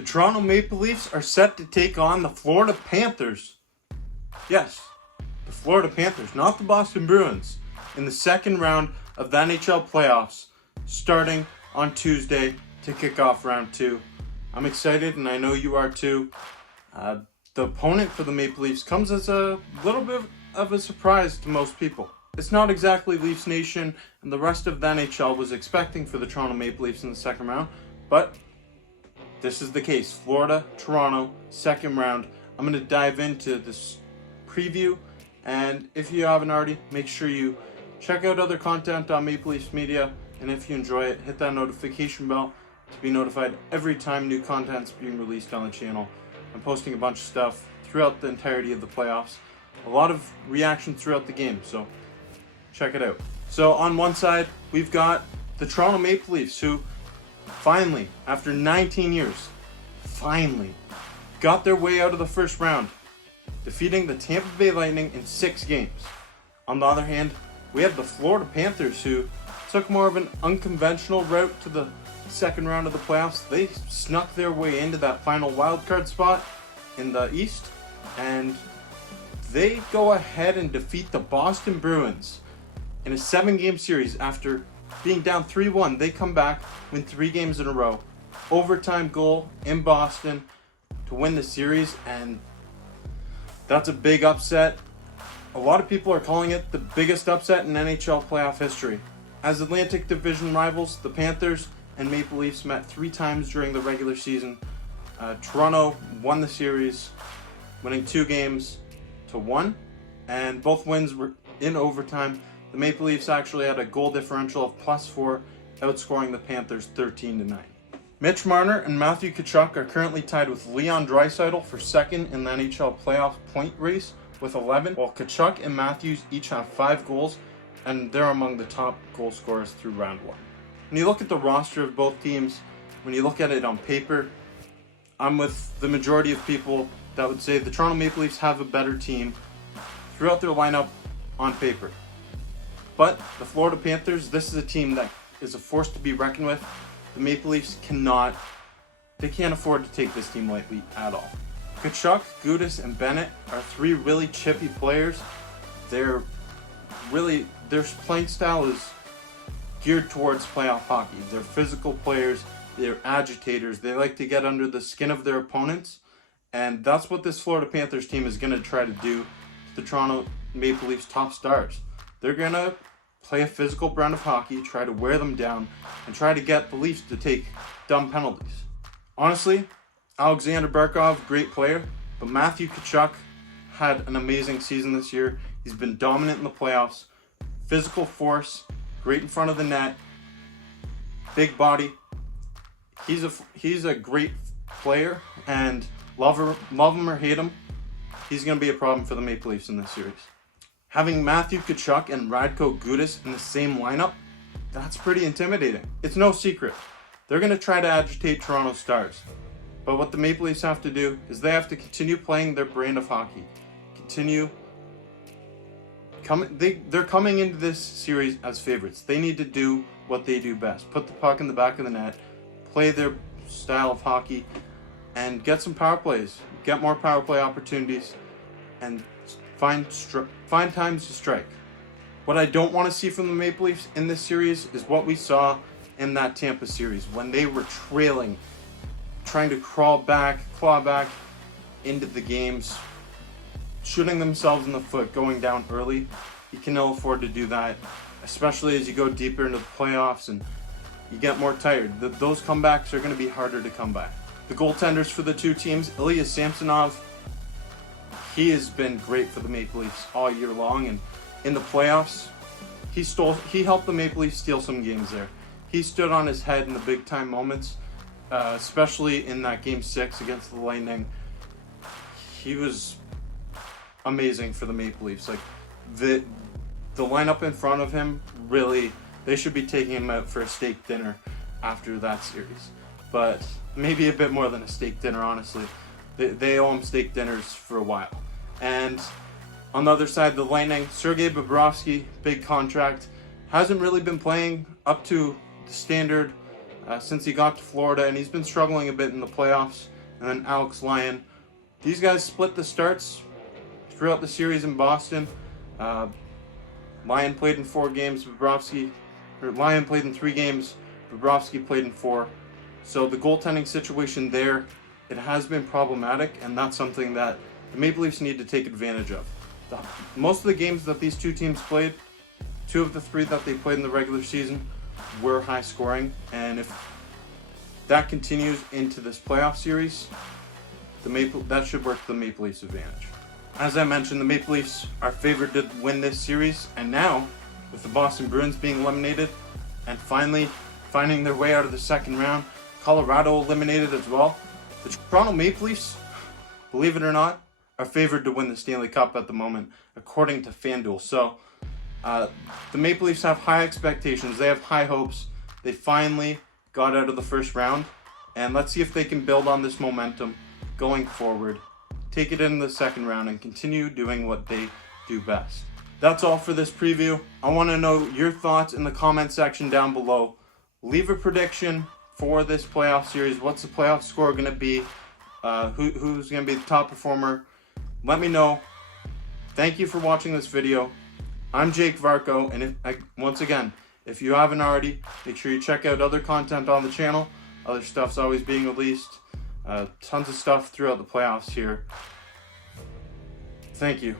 The Toronto Maple Leafs are set to take on the Florida Panthers. Yes, the Florida Panthers, not the Boston Bruins, in the second round of the NHL playoffs, starting on Tuesday to kick off round 2. I'm excited, and I know you are too. The opponent for the Maple Leafs comes as a little bit of a surprise to most people. It's not exactly Leafs Nation and the rest of the NHL was expecting for the Toronto Maple Leafs in the second round, but this is the case. Florida, Toronto, second round. I'm going to dive into this preview, and if you haven't already, make sure you check out other content on Maple Leafs Media, and if you enjoy it, hit that notification bell to be notified every time new content's being released on the channel. I'm posting a bunch of stuff throughout the entirety of the playoffs. A lot of reactions throughout the game, so check it out. So on one side, we've got the Toronto Maple Leafs, who finally, after 19 years, finally got their way out of the first round, defeating the Tampa Bay Lightning in 6 games. On the other hand, we have the Florida Panthers, who took more of an unconventional route to the second round of the playoffs. They snuck their way into that final wildcard spot in the East, and they go ahead and defeat the Boston Bruins in a 7-game series. After being down 3-1, they come back, win 3 games in a row. Overtime goal in Boston to win the series, and that's a big upset. A lot of people are calling it the biggest upset in NHL playoff history. As Atlantic Division rivals, the Panthers and Maple Leafs met 3 times during the regular season. Toronto won the series, winning 2 games to 1, and both wins were in overtime. The Maple Leafs actually had a goal differential of +4, outscoring the Panthers 13-9. Mitch Marner and Matthew Tkachuk are currently tied with Leon Draisaitl for second in the NHL playoff point race with 11, while Tkachuk and Matthews each have 5 goals, and they're among the top goal scorers through round 1. When you look at the roster of both teams, when you look at it on paper, I'm with the majority of people that would say the Toronto Maple Leafs have a better team throughout their lineup on paper. But the Florida Panthers, this is a team that is a force to be reckoned with. The Maple Leafs can't afford to take this team lightly at all. Tkachuk, Gudas, and Bennett are 3 really chippy players. Their playing style is geared towards playoff hockey. They're physical players, they're agitators, they like to get under the skin of their opponents, and that's what this Florida Panthers team is going to try to do to the Toronto Maple Leafs top stars. They're going to play a physical brand of hockey, try to wear them down, and try to get the Leafs to take dumb penalties. Honestly, Alexander Barkov, great player, but Matthew Tkachuk had an amazing season this year. He's been dominant in the playoffs, physical force, great in front of the net, big body. He's a great player, and love him or hate him, he's going to be a problem for the Maple Leafs in this series. Having Matthew Tkachuk and Radko Gudas in the same lineup, that's pretty intimidating. It's no secret. They're going to try to agitate Toronto Stars. But what the Maple Leafs have to do is they have to continue playing their brand of hockey. They're coming into this series as favorites. They need to do what they do best. Put the puck in the back of the net, play their style of hockey, and get some power plays. Get more power play opportunities, and find times to strike. What I don't want to see from the Maple Leafs in this series is what we saw in that Tampa series when they were trailing, trying to claw back into the games, shooting themselves in the foot, going down early. You can ill afford to do that, especially as you go deeper into the playoffs and you get more tired. Those comebacks are going to be harder to come back. The goaltenders for the 2 teams, Ilya Samsonov, he has been great for the Maple Leafs all year long, and in the playoffs, he helped the Maple Leafs steal some games there. He stood on his head in the big time moments, especially in that Game 6 against the Lightning. He was amazing for the Maple Leafs. Like the lineup in front of him, really, they should be taking him out for a steak dinner after that series. But maybe a bit more than a steak dinner, honestly. They owe him steak dinners for a while. And on the other side, the Lightning, Sergei Bobrovsky, big contract, hasn't really been playing up to the standard since he got to Florida, and he's been struggling a bit in the playoffs. And then Alex Lyon. These guys split the starts throughout the series in Boston. Lyon played in 4 games, Lyon played in 3 games, Bobrovsky played in 4. So the goaltending situation there, it has been problematic, and that's something that the Maple Leafs need to take advantage of. Most of the games that these two teams played, 2 of the 3 that they played in the regular season, were high scoring, and if that continues into this playoff series, that should work to the Maple Leafs' advantage. As I mentioned, the Maple Leafs are favored to win this series, and now, with the Boston Bruins being eliminated and finally finding their way out of the second round, Colorado eliminated as well, the Toronto Maple Leafs, believe it or not, are favored to win the Stanley Cup at the moment, according to FanDuel. So, the Maple Leafs have high expectations. They have high hopes. They finally got out of the first round, and let's see if they can build on this momentum going forward, take it in the second round, and continue doing what they do best. That's all for this preview. I want to know your thoughts in the comment section down below. Leave a prediction for this playoff series. What's the playoff score going to be? Who's going to be the top performer? Let me know. Thank you for watching this video. I'm Jake Varco, and once again, if you haven't already, make sure you check out other content on the channel. Other stuff's always being released. Tons of stuff throughout the playoffs here. Thank you.